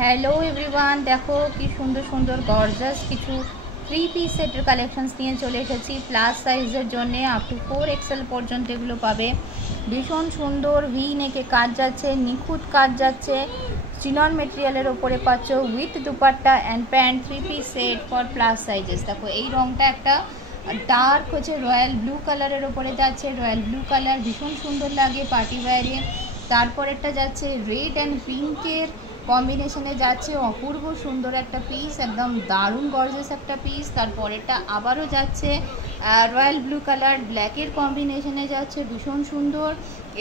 Hello everyone, দেখো কি সুন্দর সুন্দর গর্জাস কিছু 3 পিস সেটের কালেকশনস নিয়ে চলে এসেছি প্লাস সাইজের জন্য। আপ টু 4XL পর্যন্ত এগুলো পাবে। ভীষণ সুন্দর ভি নেকে কাজ যাচ্ছে, নিখুঁত কাজ যাচ্ছে, চিনন মেটেরিয়ালের ওপরে পাচ্ছ with dupatta and pant. 3 piece set for plus sizes. দেখো এই রঙটা একটা ডার্ক হচ্ছে রয়্যাল ব্লু কালারের ওপরে যাচ্ছে। রয়্যাল ব্লু কালার ভীষণ সুন্দর লাগে পার্টি ওয়্যারে। তারপরেরটা যাচ্ছে রেড অ্যান্ড পিঙ্কের কম্বিনেশনে যাচ্ছে, অপূর্ব সুন্দর একটা পিস, একদম দারুণ গর্জাস একটা পিস। তারপরেরটা আবারও যাচ্ছে রয়্যাল ব্লু কালার ব্ল্যাকের কম্বিনেশনে যাচ্ছে, ভীষণ সুন্দর।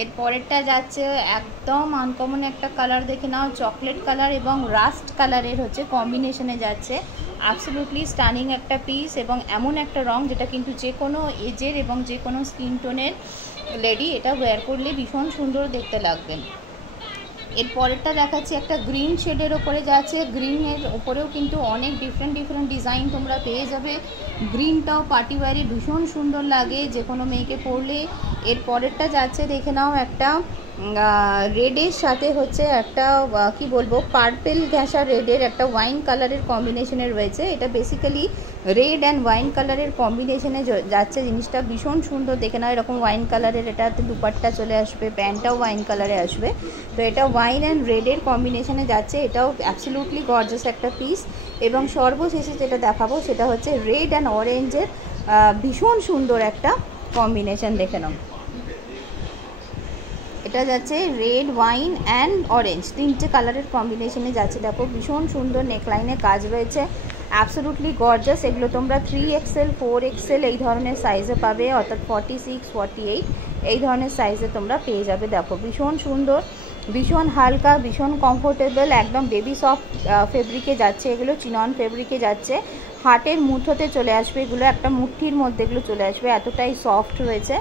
এরপরেরটা যাচ্ছে একদম আনকমন একটা কালার, দেখে নাও, চকলেট কালার এবং রাস্ট কালারের হচ্ছে কম্বিনেশনে যাচ্ছে। অ্যাবসলিউটলি স্টানিং একটা পিস এবং এমন একটা রং যেটা কিন্তু যে কোনো এজের এবং যে কোনো স্কিন টোনের লেডি এটা ওয়্যার করলে ভীষণ সুন্দর দেখতে লাগবে। এরপরেরটা দেখাচ্ছি একটা গ্রিন শেডের ওপরে যাচ্ছে। গ্রিনের ওপরেও কিন্তু অনেক ডিফারেন্ট ডিজাইন তোমরা পেয়ে যাবে। গ্রিনটাও পার্টি ওয়্যারে ভীষণ সুন্দর লাগে যে কোনো মেয়েকে পরলে। এরপরেরটা যাচ্ছে দেখে নাও একটা রেডের সাথে হচ্ছে একটা কি বলবো পার্পেল ঘেঁষা রেডের একটা ওয়াইন কালারের কম্বিনেশনে রয়েছে। এটা বেসিক্যালি রেড অ্যান্ড ওয়াইন কালারের কম্বিনেশনে যাচ্ছে, জিনিসটা ভীষণ সুন্দর দেখে নাও। এরকম ওয়াইন কালারের এটাতে দুপাট্টা চলে আসবে, প্যান্টটাও ওয়াইন কালারে আসবে। তো এটা ওয়াইন অ্যান্ড রেডের কম্বিনেশনে যাচ্ছে, এটাও অ্যাবসলিউটলি গর্জাস একটা পিস। এবং সর্বশেষে যেটা দেখাবো সেটা হচ্ছে রেড অ্যান্ড অরেঞ্জের ভীষণ সুন্দর একটা কম্বিনেশন, দেখে নাও। এটা যাচ্ছে রেড ওয়াইন অ্যান্ড অরেঞ্জ, তিনটে কালারের কম্বিনেশনে যাচ্ছে। দেখো ভীষণ সুন্দর নেকলাইনে কাজ রয়েছে, অ্যাবসলিউটলি গর্জাস। এগুলো তোমরা 3XL 4XL এই ধরনের সাইজে পাবে, অর্থাৎ 46 48 এই ধরনের সাইজে তোমরা পেয়ে যাবে। দেখো ভীষণ সুন্দর, ভীষণ হালকা, ভীষণ কমফোর্টেবল, একদম বেবি সফট ফেব্রিকে যাচ্ছে। এগুলো চিনন ফেব্রিকে যাচ্ছে, হাটের মুঠোতে চলে আসবে, এগুলো একটা মুঠির মধ্যে এগুলো চলে আসবে, এতটাই সফট রয়েছে।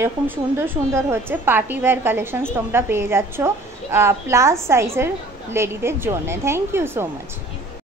এরকম সুন্দর সুন্দর হচ্ছে পার্টি ওয়্যার কালেকশনস তোমরা পেয়ে যাচ্ছ প্লাস সাইজের লেডিদের জন্য। Thank you so much.